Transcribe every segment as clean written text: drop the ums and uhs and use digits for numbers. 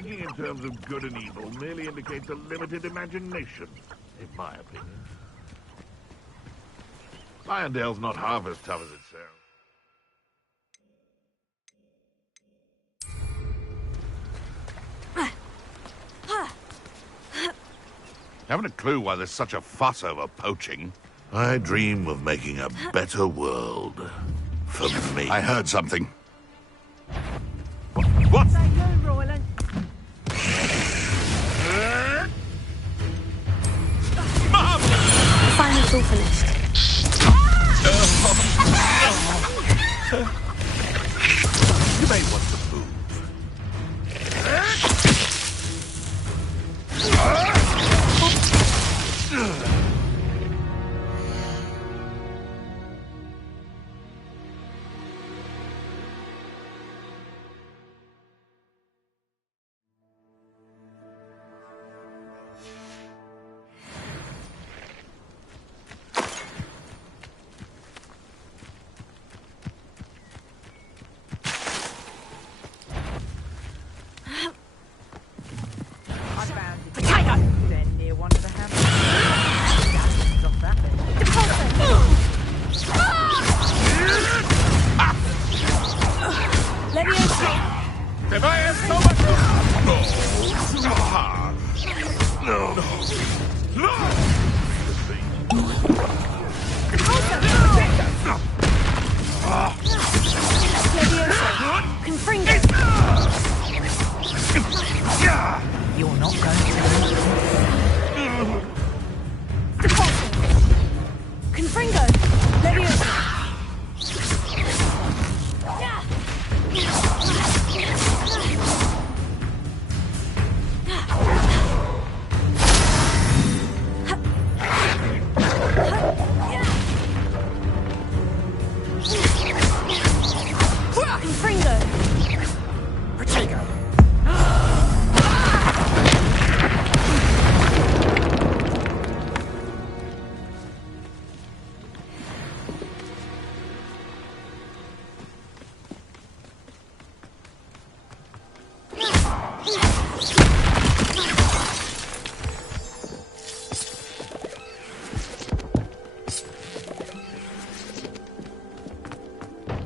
Thinking in terms of good and evil merely indicates a limited imagination, in my opinion. Irondale's not half as tough as it sounds. Haven't a clue why there's such a fuss over poaching. I dream of making a better world for me. I heard something. What? Mom! Finally, it's all finished. You may want to move.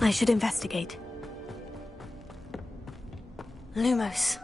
I should investigate. Lumos.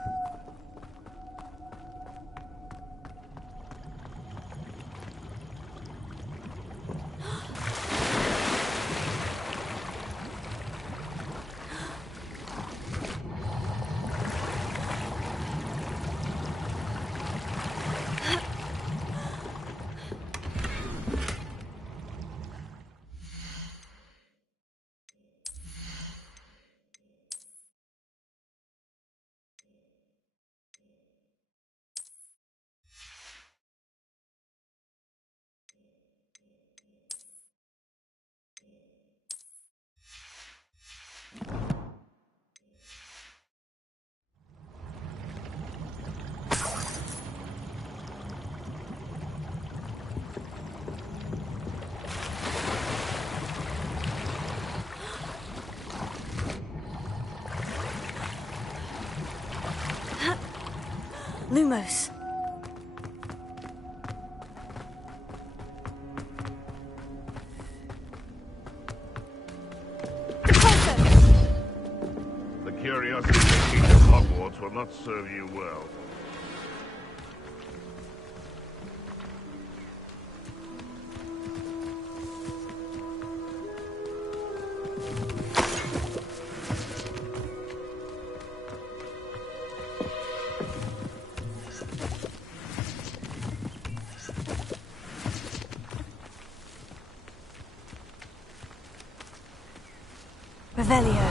Lumos. The curiosity of Hogwarts will not serve you well. Revelio.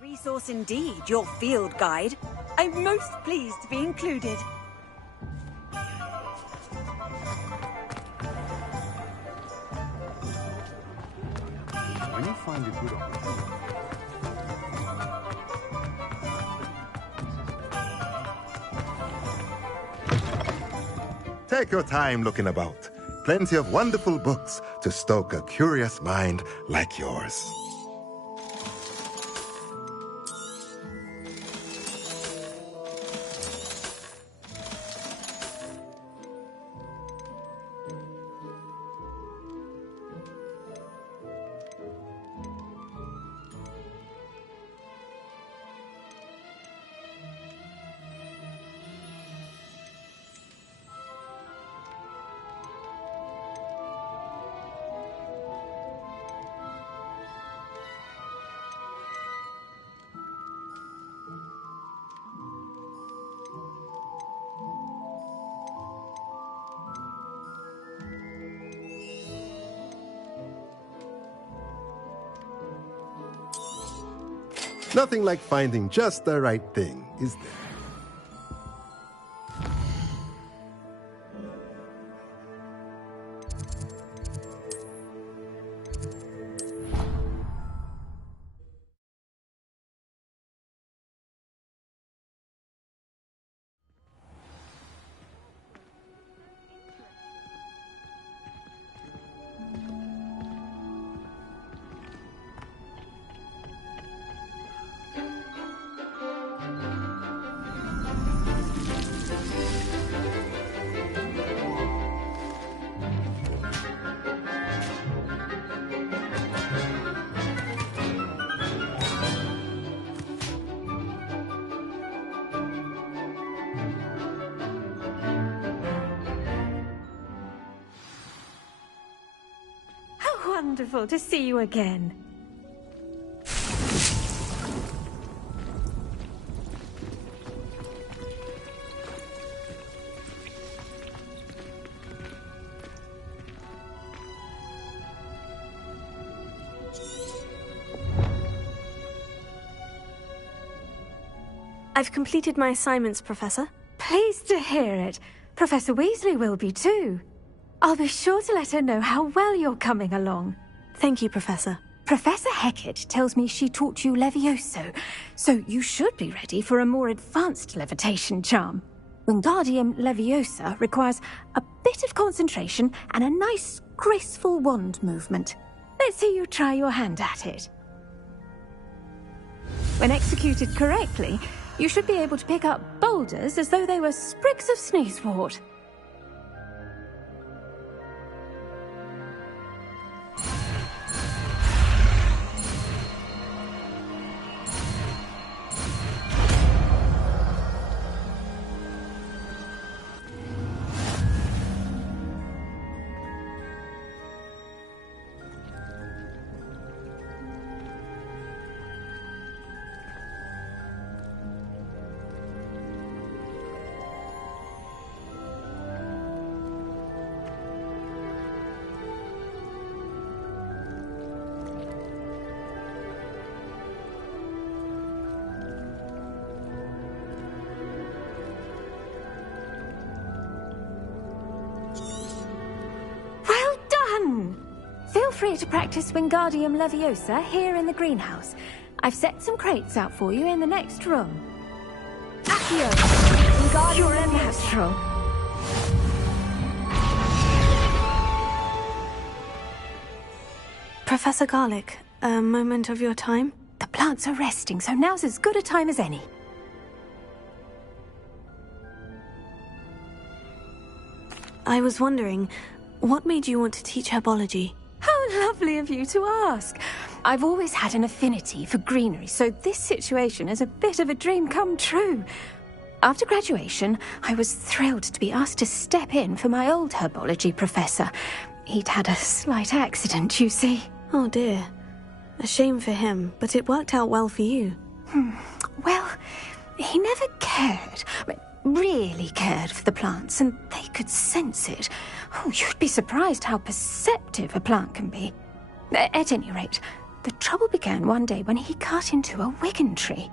Resource indeed, your field guide. I'm most pleased to be included. When you find a good opportunity. Take your time looking about. Plenty of wonderful books to stoke a curious mind like yours. Nothing like finding just the right thing, is there? Wonderful to see you again. I've completed my assignments, Professor. Pleased to hear it. Professor Weasley will be too. I'll be sure to let her know how well you're coming along. Thank you, Professor. Professor Hecat tells me she taught you Levioso, so you should be ready for a more advanced levitation charm. Wingardium Leviosa requires a bit of concentration and a nice, graceful wand movement. Let's see you try your hand at it. When executed correctly, you should be able to pick up boulders as though they were sprigs of sneezewort. Feel free to practice Wingardium Leviosa here in the greenhouse. I've set some crates out for you in the next room. Accio! Wingardium Leviosa! Professor Garlick, a moment of your time? The plants are resting, so now's as good a time as any. I was wondering, what made you want to teach herbology? How lovely of you to ask. I've always had an affinity for greenery, so this situation is a bit of a dream come true. After graduation, I was thrilled to be asked to step in for my old herbology professor. He'd had a slight accident, you see. Oh dear. A shame for him, but it worked out well for you. Well, he never cared. Really cared for the plants, and they could sense it. Oh, you'd be surprised how perceptive a plant can be. At any rate, The trouble began one day when he cut into a wigan tree.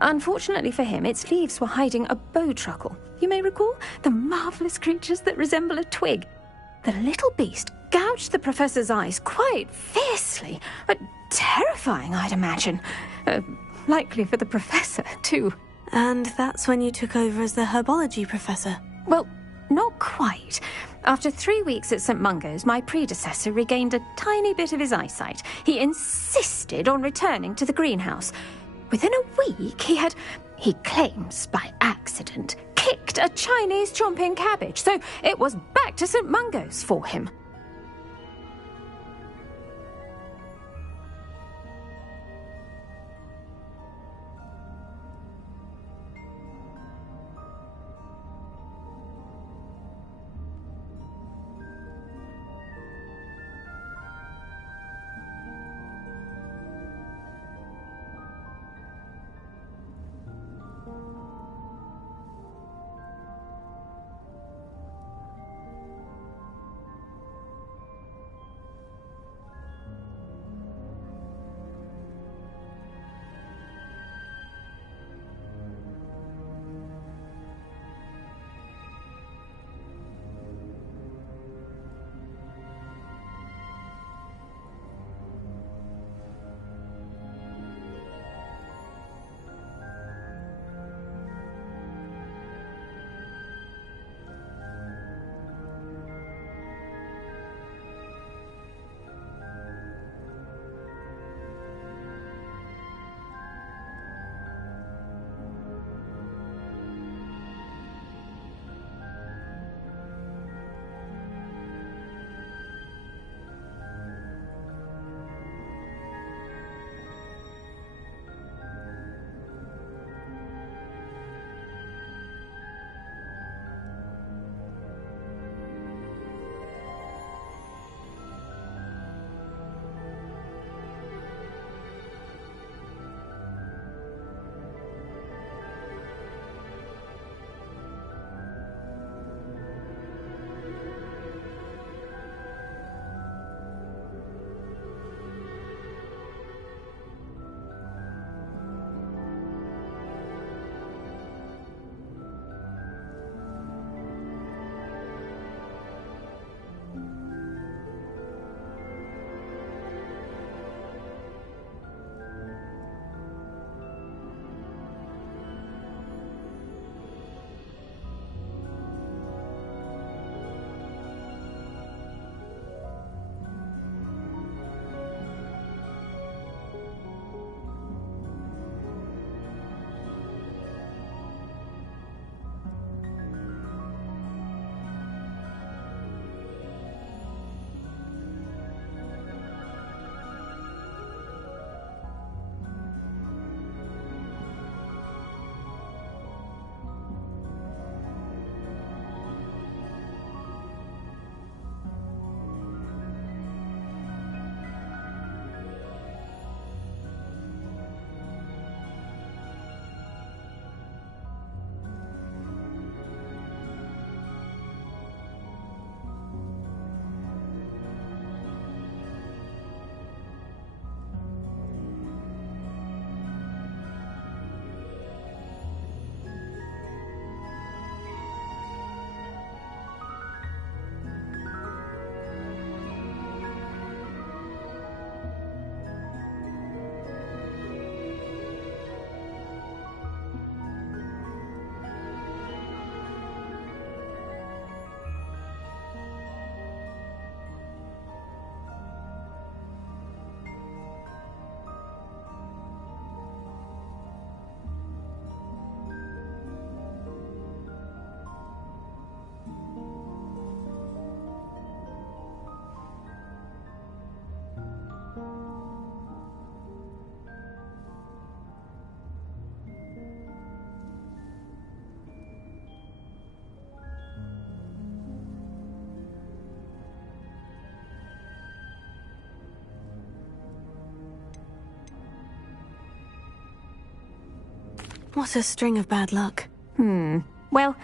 Unfortunately for him, its leaves were hiding a bowtruckle. You may recall the marvellous creatures that resemble a twig. The little beast gouged the professor's eyes quite fiercely. Terrifying, I'd imagine. Likely for the professor, too. And that's when you took over as the herbology professor? Well, not quite. After 3 weeks at St. Mungo's, my predecessor regained a tiny bit of his eyesight. He insisted on returning to the greenhouse. Within a week, he claims by accident, kicked a Chinese chomping cabbage, so it was back to St. Mungo's for him. What a string of bad luck. Well,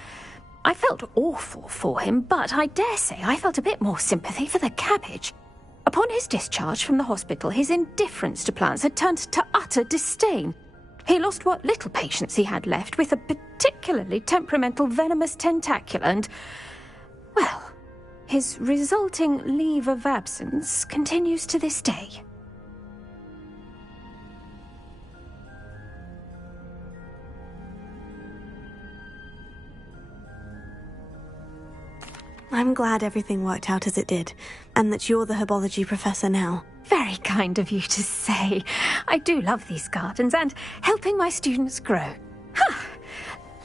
I felt awful for him, but I dare say I felt a bit more sympathy for the cabbage. A Upon his discharge from the hospital, his indifference to plants had turned to utter disdain. He lost what little patience he had left with a particularly temperamental venomous tentacula and, well, his resulting leave of absence continues to this day. I'm glad everything worked out as it did, and that you're the herbology professor now. Very kind of you to say. I do love these gardens and helping my students grow.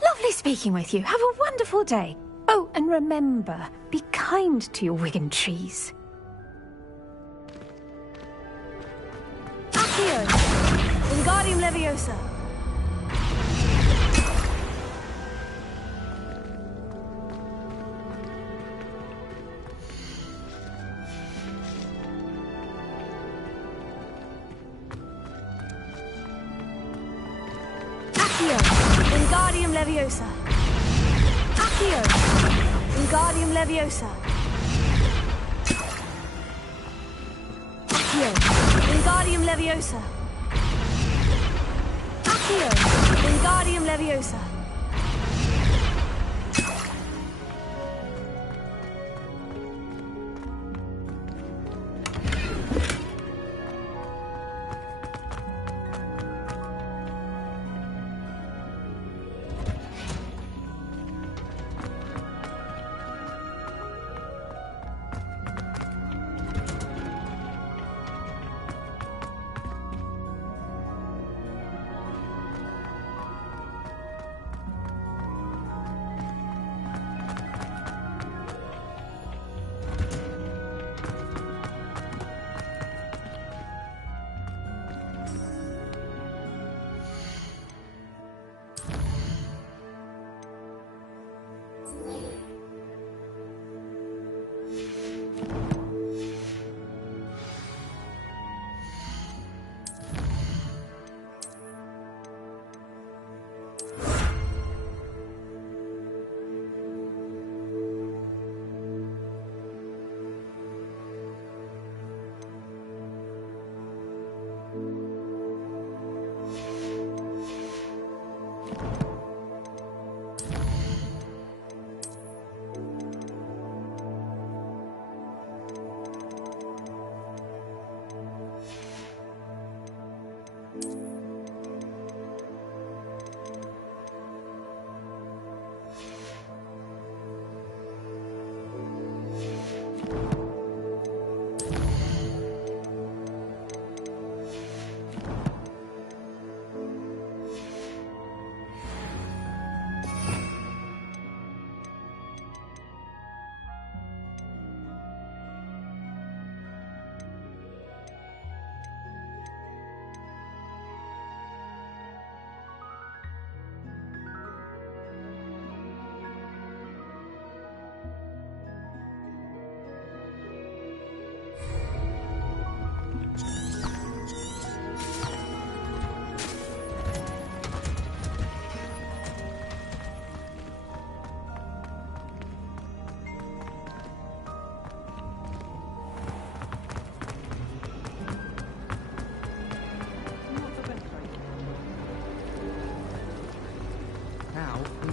Lovely speaking with you. Have a wonderful day. Oh, and remember, be kind to your Wigan trees. Accio! Wingardium Leviosa! Wingardium Leviosa. Accio! Wingardium Leviosa. Accio! Wingardium Leviosa. Accio! Wingardium Leviosa.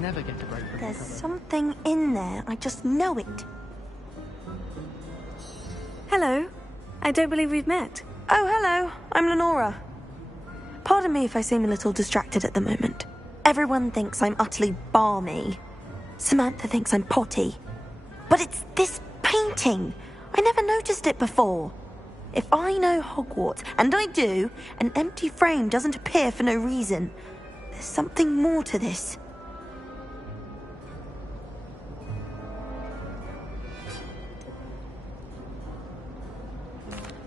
Never get a break from There's each other. something in there. I just know it. Hello. I don't believe we've met. Oh, hello. I'm Lenora. Pardon me if I seem a little distracted at the moment. Everyone thinks I'm utterly balmy. Samantha thinks I'm potty. But it's this painting. I never noticed it before. If I know Hogwarts, and I do, an empty frame doesn't appear for no reason. There's something more to this.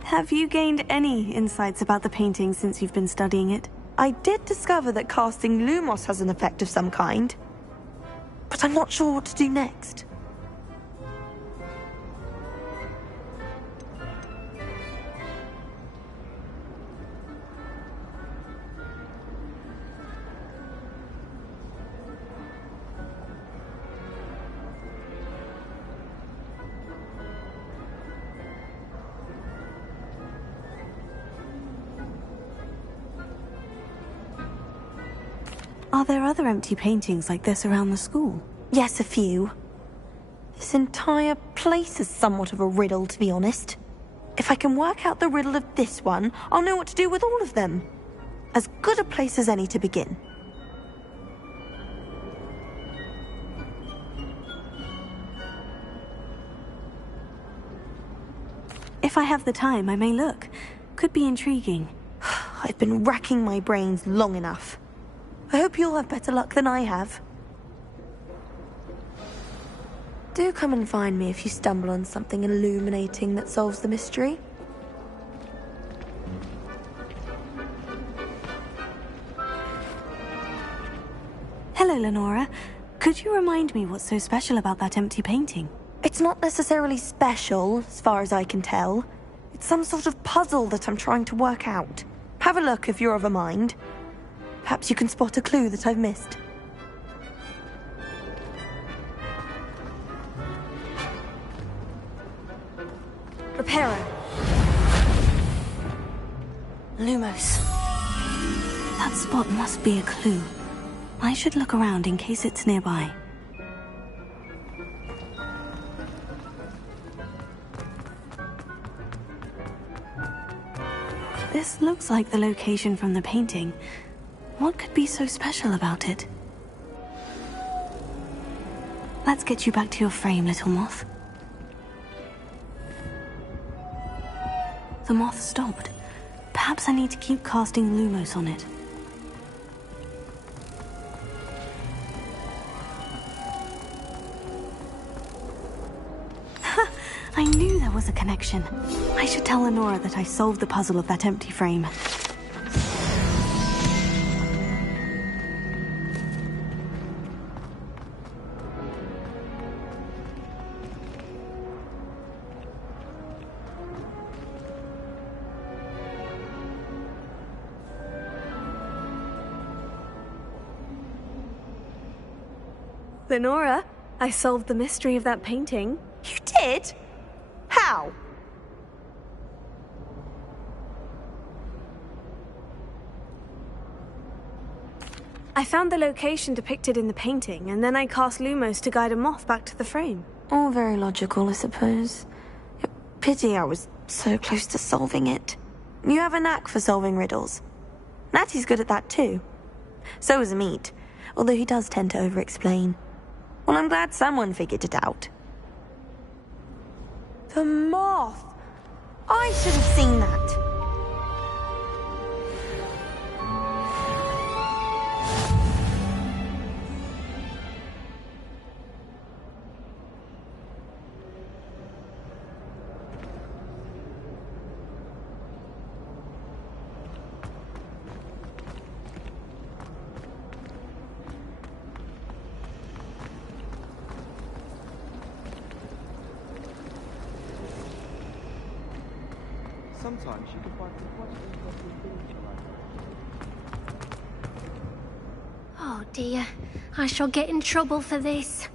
Have you gained any insights about the painting since you've been studying it? I did discover that casting Lumos has an effect of some kind. But I'm not sure what to do next. Are there other empty paintings like this around the school? Yes, a few. This entire place is somewhat of a riddle, to be honest. If I can work out the riddle of this one, I'll know what to do with all of them. As good a place as any to begin. If I have the time, I may look. Could be intriguing. I've been racking my brains long enough. I hope you'll have better luck than I have. Do come and find me if you stumble on something illuminating that solves the mystery. Hello, Lenora. Could you remind me what's so special about that empty painting? It's not necessarily special, as far as I can tell. It's some sort of puzzle that I'm trying to work out. Have a look if you're of a mind. Perhaps you can spot a clue that I've missed. Reparo. Lumos. That spot must be a clue. I should look around in case it's nearby. This looks like the location from the painting. What could be so special about it? Let's get you back to your frame, little moth. The moth stopped. Perhaps I need to keep casting Lumos on it. I knew there was a connection. I should tell Lenora that I solved the puzzle of that empty frame. Lenora, I solved the mystery of that painting. You did? How? I found the location depicted in the painting, and then I cast Lumos to guide a moth back to the frame. All very logical, I suppose. Pity I was so close to solving it. You have a knack for solving riddles. Natty's good at that too. So is Amit, although he does tend to over-explain. Well, I'm glad someone figured it out. The moth! I should have seen that. Sometimes you can find quite interesting things around. Oh dear, I shall get in trouble for this.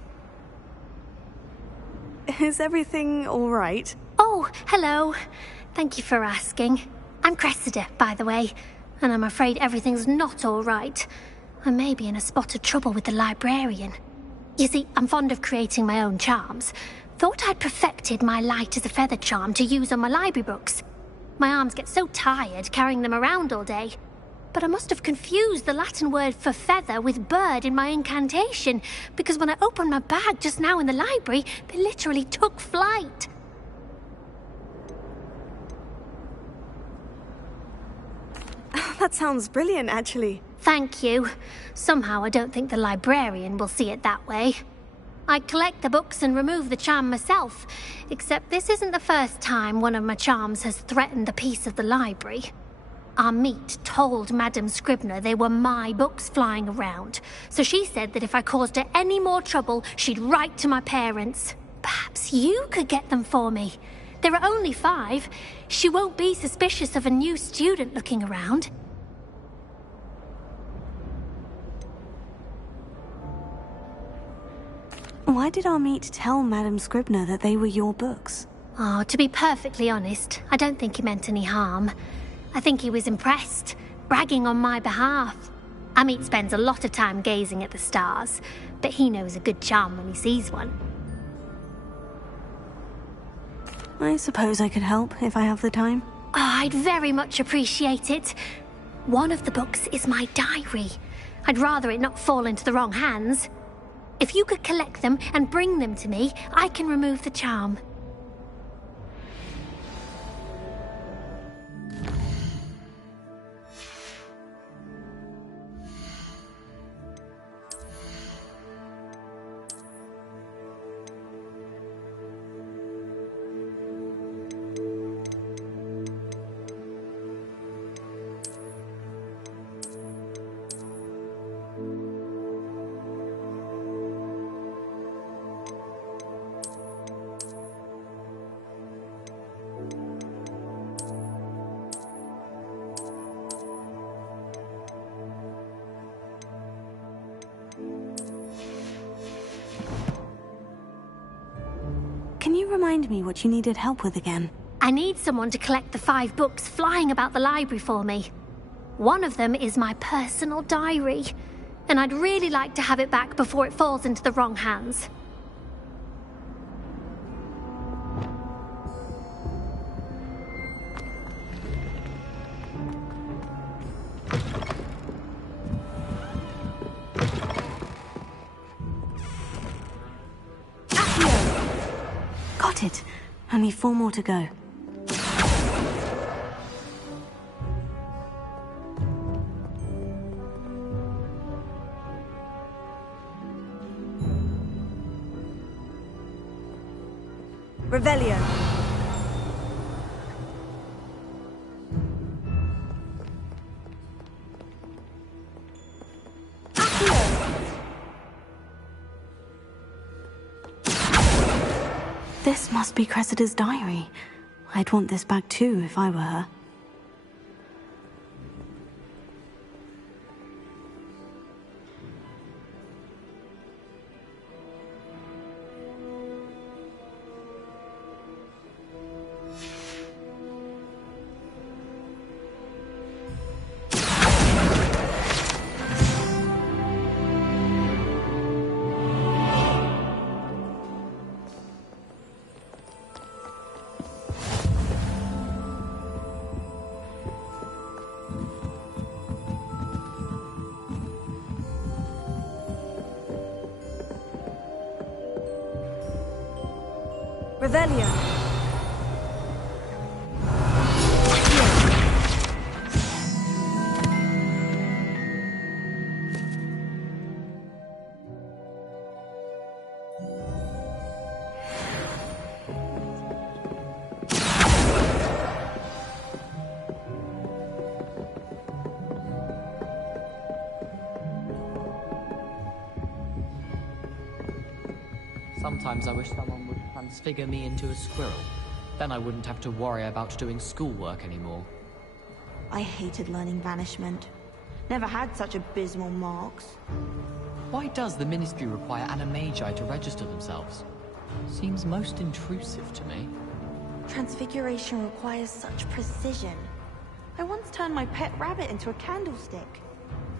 Is everything all right? Oh, hello. Thank you for asking. I'm Cressida, by the way, and I'm afraid everything's not all right. I may be in a spot of trouble with the librarian. You see, I'm fond of creating my own charms. Thought I'd perfected my light as a feather charm to use on my library books. My arms get so tired carrying them around all day. But I must have confused the Latin word for feather with bird in my incantation, because when I opened my bag just now in the library, they literally took flight. That sounds brilliant, actually. Thank you. Somehow I don't think the librarian will see it that way. I collect the books and remove the charm myself, except this isn't the first time one of my charms has threatened the peace of the library. Amit told Madame Scribner they were my books flying around, so she said that if I caused her any more trouble, she'd write to my parents. Perhaps you could get them for me. There are only 5. She won't be suspicious of a new student looking around. Why did Amit tell Madame Scribner that they were your books? Oh, to be perfectly honest, I don't think he meant any harm. I think he was impressed, bragging on my behalf. Amit spends a lot of time gazing at the stars, but he knows a good charm when he sees one. I suppose I could help if I have the time. Oh, I'd very much appreciate it. One of the books is my diary. I'd rather it not fall into the wrong hands. If you could collect them and bring them to me, I can remove the charm. Can you remind me what you needed help with again? I need someone to collect the 5 books flying about the library for me. One of them is my personal diary, and I'd really like to have it back before it falls into the wrong hands. Got it. Only 4 more to go. Revelio. This must be Cressida's diary. I'd want this back too if I were her. Revelio. Sometimes I wish someone would transfigure me into a squirrel. Then I wouldn't have to worry about doing schoolwork anymore. I hated learning banishment. Never had such abysmal marks. Why does the Ministry require animagi to register themselves? Seems most intrusive to me. Transfiguration requires such precision. I once turned my pet rabbit into a candlestick.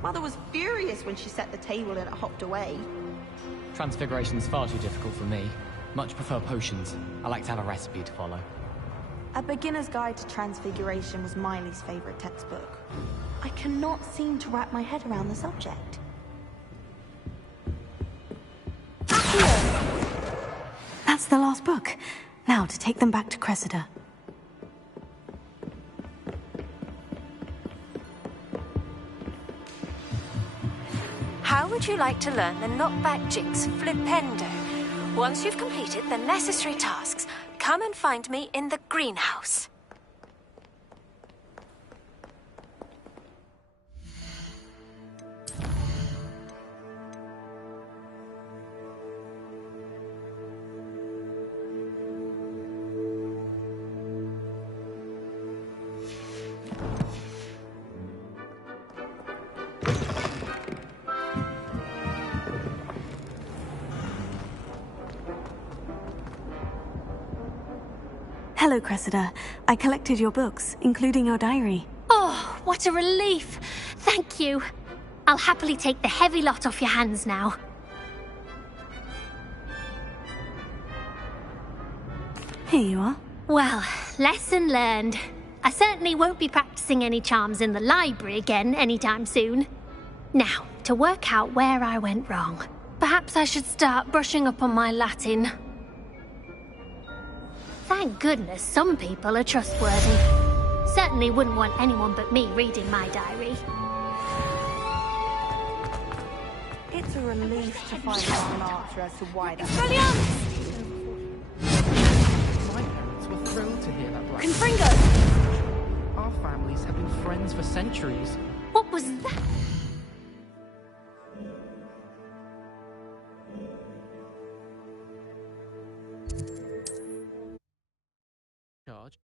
Mother was furious when she set the table and it hopped away. Transfiguration's far too difficult for me. Much prefer potions. I like to have a recipe to follow. A Beginner's Guide to Transfiguration was Miley's favorite textbook. I cannot seem to wrap my head around the subject. That's the last book. Now to take them back to Cressida. How would you like to learn the knockback jinx flipendo? Once you've completed the necessary tasks, come and find me in the greenhouse. Hello, Cressida. I collected your books, including your diary. Oh, what a relief! Thank you. I'll happily take the heavy lot off your hands now. Here you are. Well, lesson learned. I certainly won't be practicing any charms in the library again anytime soon. Now, to work out where I went wrong. Perhaps I should start brushing up on my Latin. Thank goodness some people are trustworthy. Certainly wouldn't want anyone but me reading my diary. It's a relief to find out an answer as to why that. My parents were thrilled to hear that black. Confringo! Our families have been friends for centuries. What was that? Charge.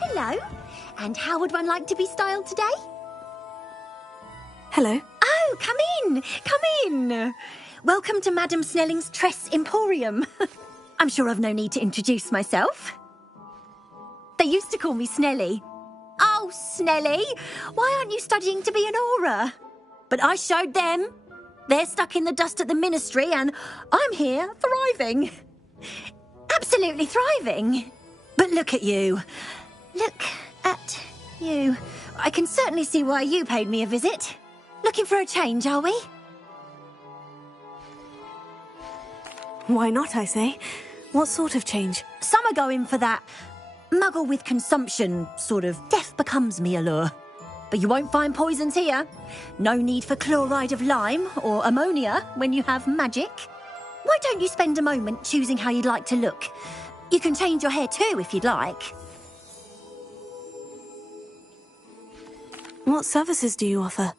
Hello. And how would one like to be styled today? Hello. Oh, come in. Come in. Welcome to Madame Snelling's Tress Emporium. I'm sure I've no need to introduce myself. They used to call me Snelly. Oh, Snelly, why aren't you studying to be an aura? But I showed them. They're stuck in the dust at the ministry and I'm here thriving. Absolutely thriving. But look at you. Look at you. I can certainly see why you paid me a visit. Looking for a change, are we? Why not, I say? What sort of change? Some are going for that muggle with consumption, sort of death becomes me allure. But you won't find poisons here. No need for chloride of lime or ammonia when you have magic. Why don't you spend a moment choosing how you'd like to look? You can change your hair too if you'd like. What services do you offer?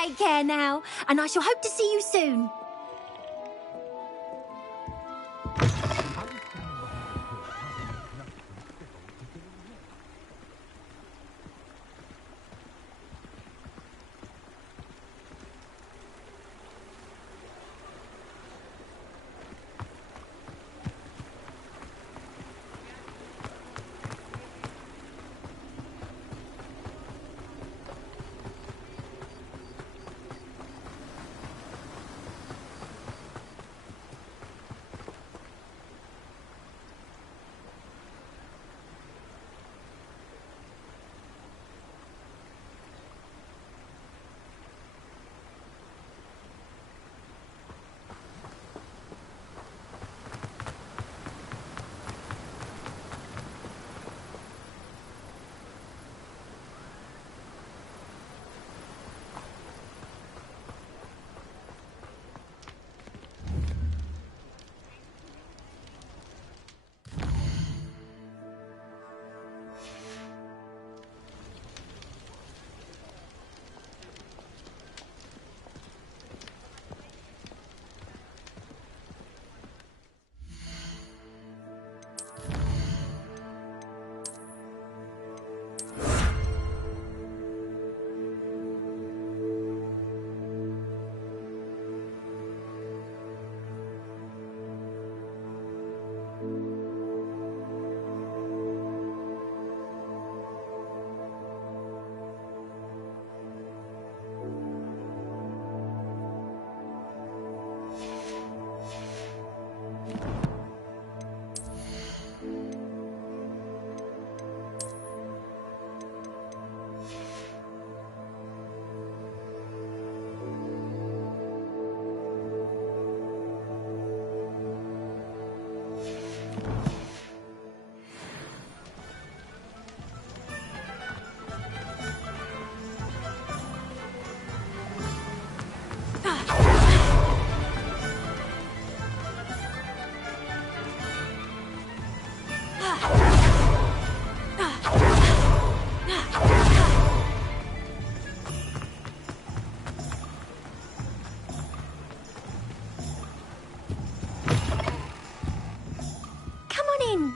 Take care now, and I shall hope to see you soon.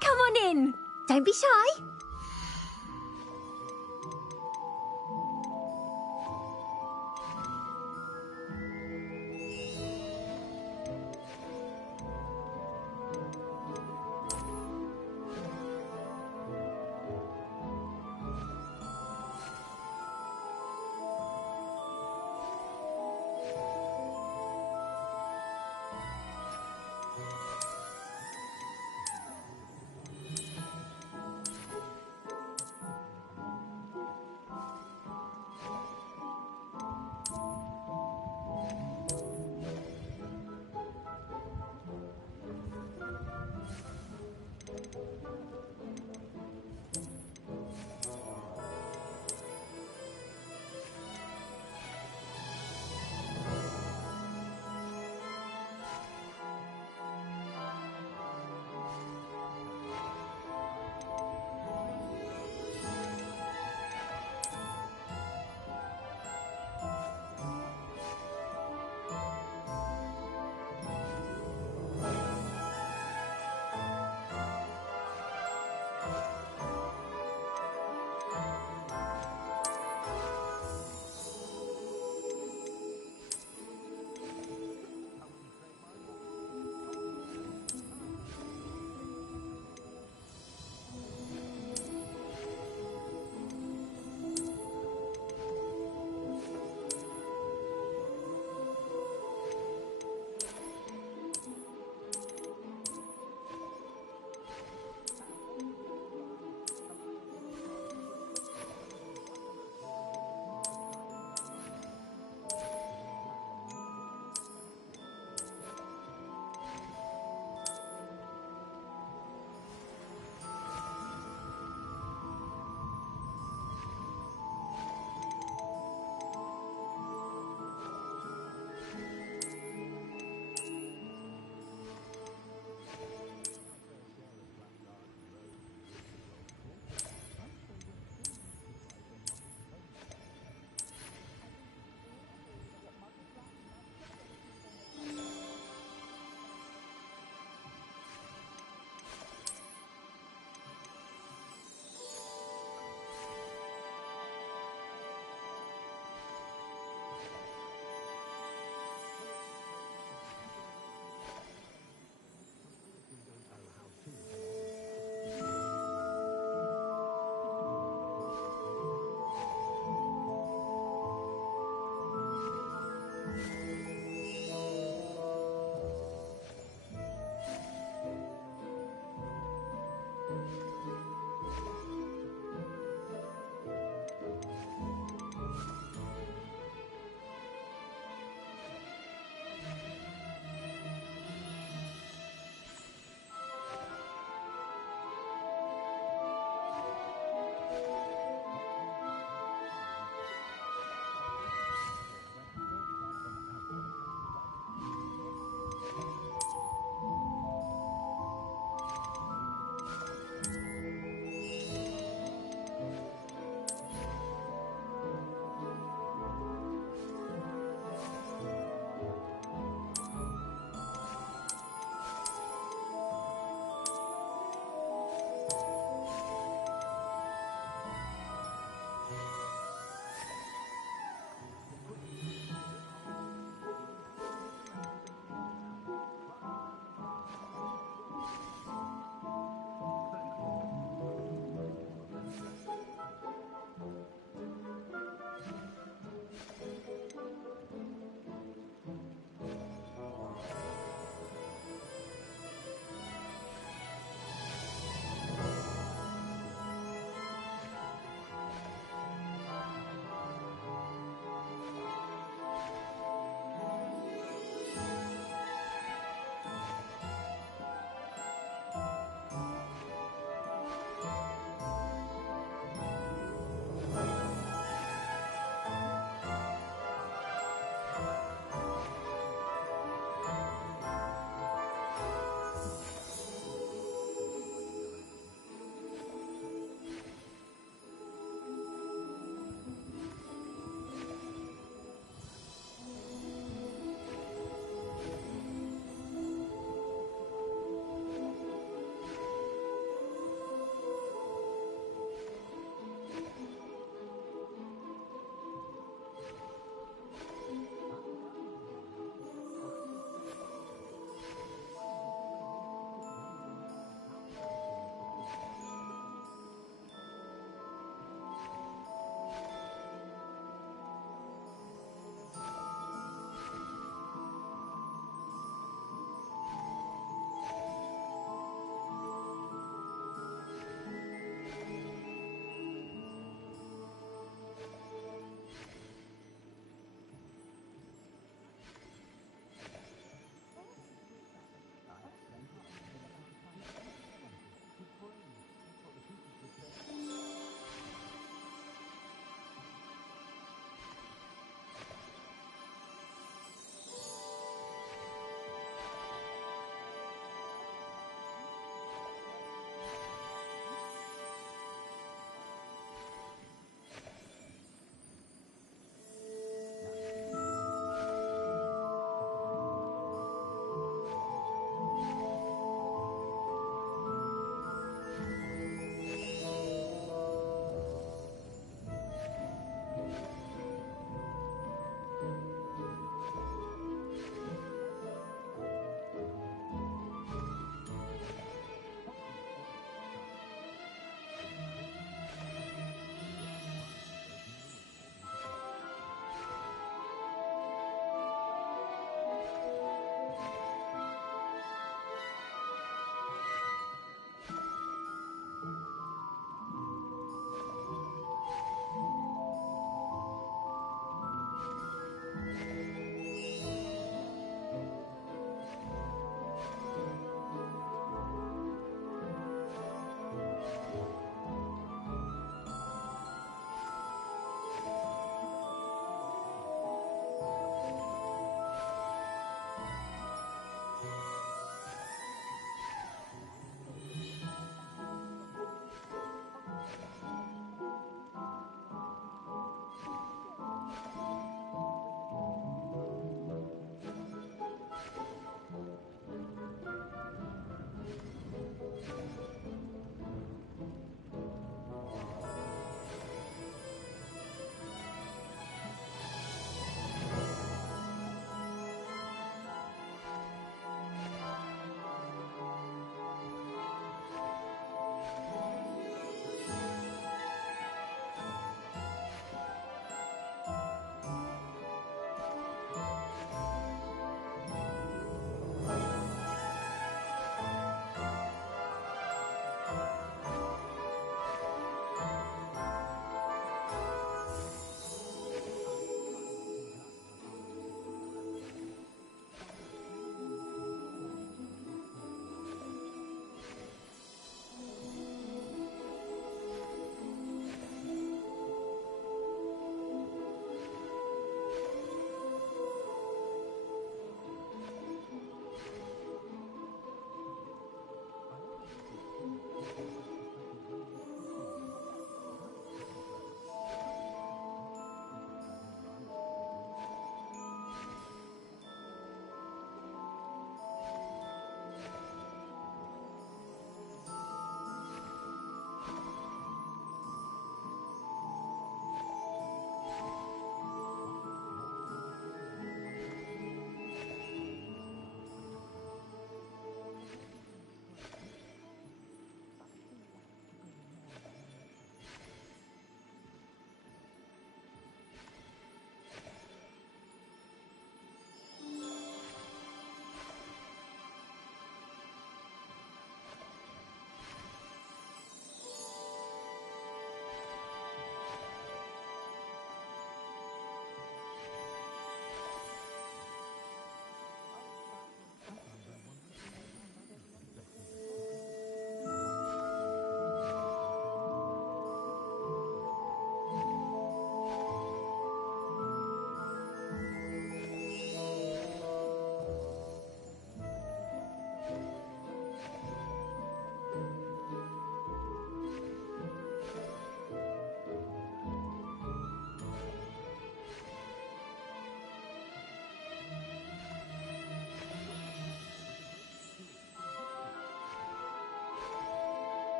Come on in. Don't be shy.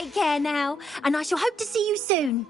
take care now, and I shall hope to see you soon.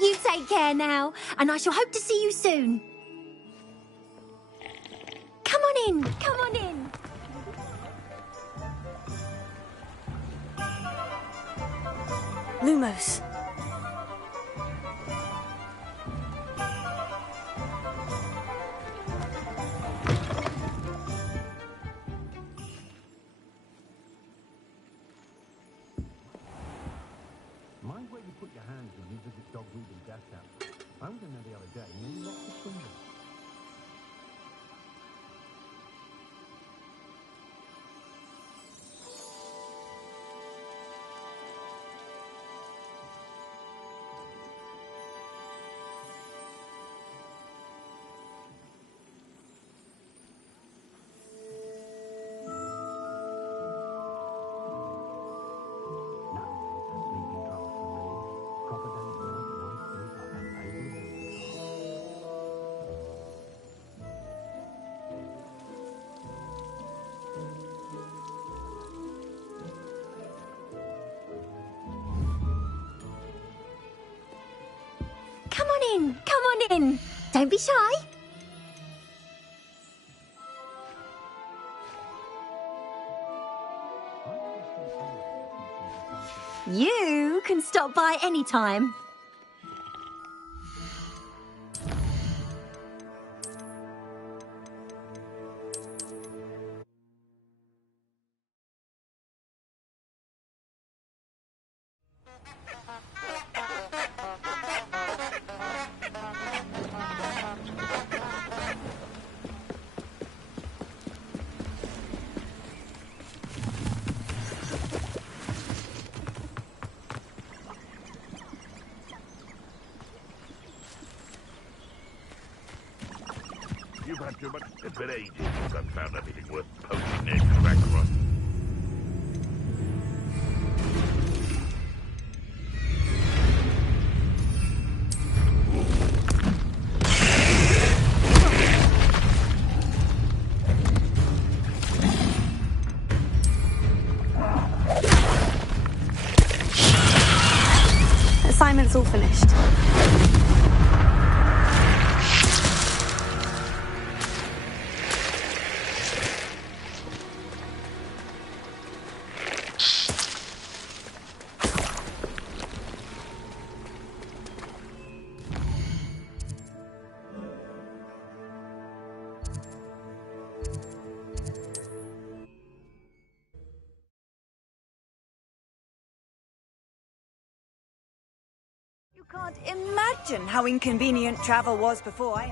You take care now, and I shall hope to see you soon. Come on in, come on in. Lumos. Mind where you put your hands when you visit Dogweed and Dash Out. I was in there the other day and you locked between them. Come on in, come on in. Don't be shy. You can stop by any time. You've had too much. It's been ages since I've found anything worth poking their crack across. Assignment's all finished. You can't imagine how inconvenient travel was before.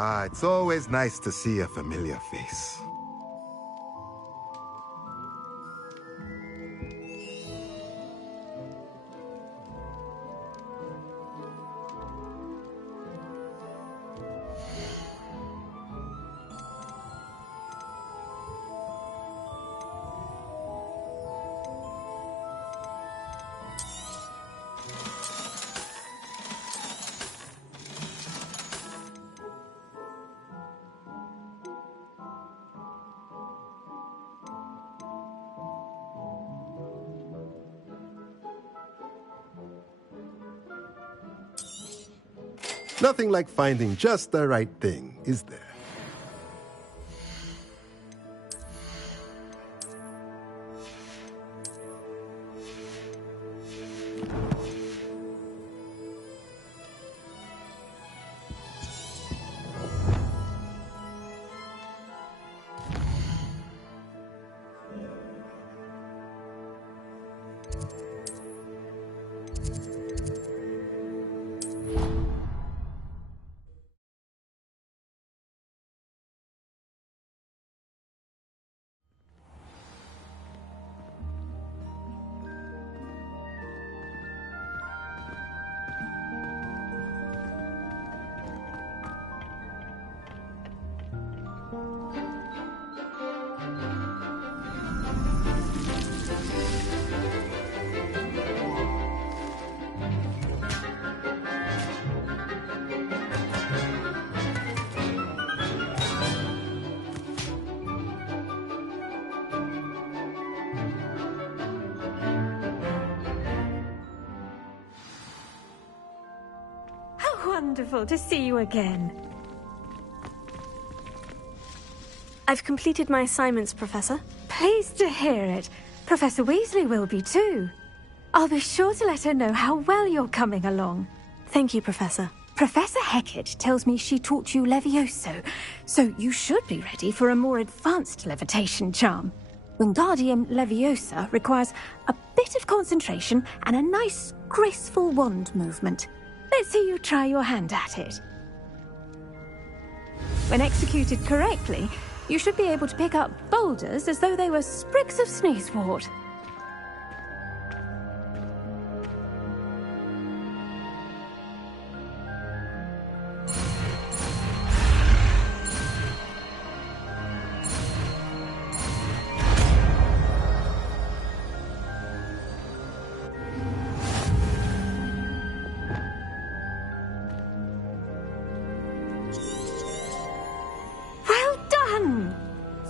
Ah, it's always nice to see a familiar face. Nothing like finding just the right thing, is there? Wonderful to see you again. I've completed my assignments, Professor. Pleased to hear it. Professor Weasley will be too. I'll be sure to let her know how well you're coming along. Thank you, Professor. Professor Hecat tells me she taught you Levioso, so you should be ready for a more advanced levitation charm. Wingardium Leviosa requires a bit of concentration and a nice, graceful wand movement. Let's see you try your hand at it. When executed correctly, you should be able to pick up boulders as though they were sprigs of sneezewort.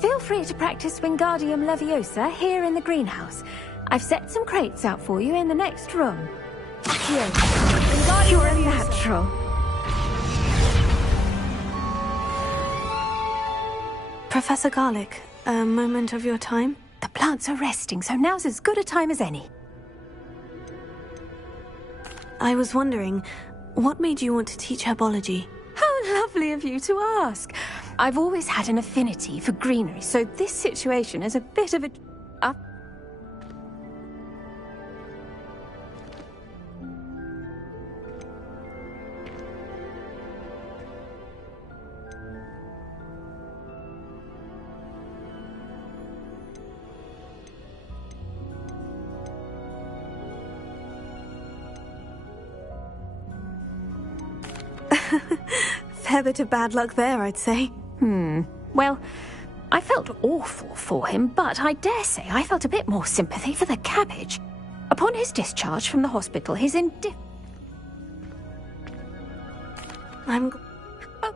Feel free to practice Wingardium Leviosa here in the greenhouse. I've set some crates out for you in the next room. Here. You're a natural. Professor Garlick, a moment of your time? The plants are resting, so now's as good a time as any. I was wondering, what made you want to teach herbology? How lovely of you to ask. I've always had an affinity for greenery, so this situation is a bit of a... Fair bit of bad luck there, I'd say. Well, I felt awful for him, but I dare say I felt a bit more sympathy for the cabbage. Upon his discharge from the hospital, his I'm... Oh.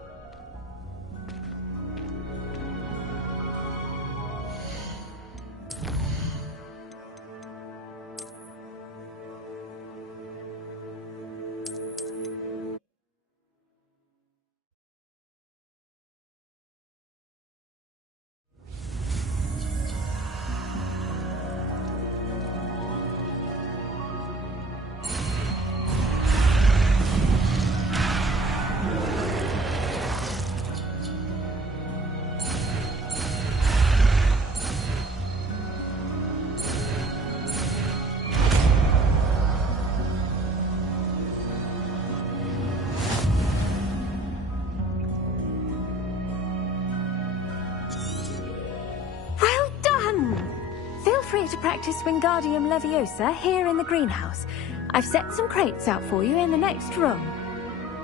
free to practice Wingardium Leviosa here in the greenhouse. I've set some crates out for you in the next room.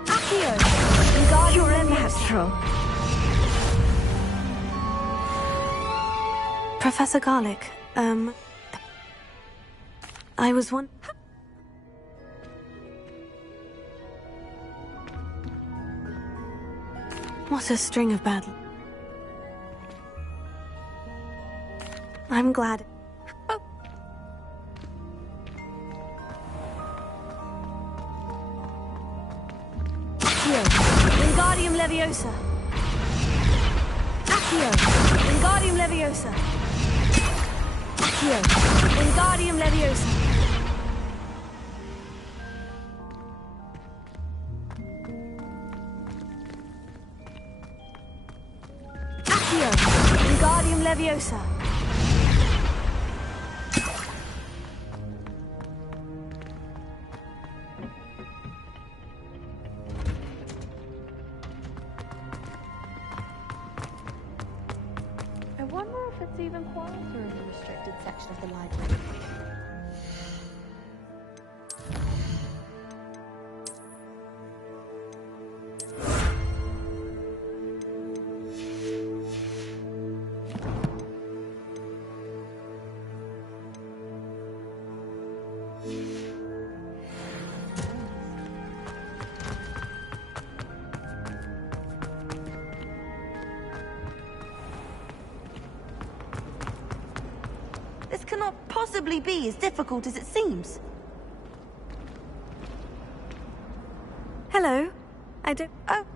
Accio! Wingardium Leviosa. Professor Garlic, I was one. What a string of bad. I'm glad. Oh. Accio! Wingardium Leviosa. Accio! Wingardium Leviosa. Accio! Wingardium Leviosa. Accio! Wingardium Leviosa. I wonder if it's even quieter in the restricted section of the library. This cannot possibly be as difficult as it seems. Hello. I don't. Oh.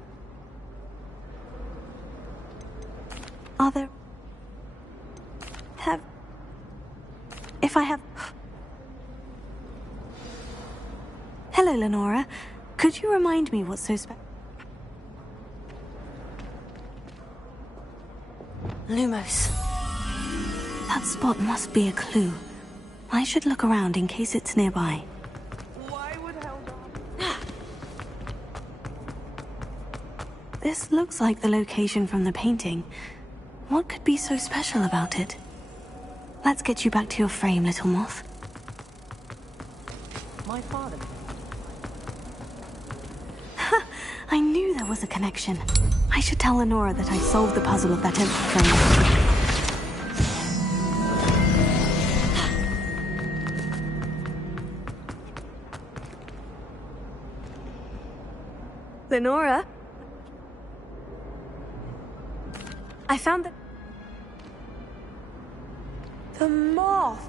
Are there. If I have. Hello, Lenora. Could you remind me what's so special? Lumos. That spot must be a clue. I should look around in case it's nearby. Why would This looks like the location from the painting. What could be so special about it? Let's get you back to your frame, little moth. my father? I knew there was a connection. I should tell Lenora that I solved the puzzle of that empty frame. Lenora? I found the moth.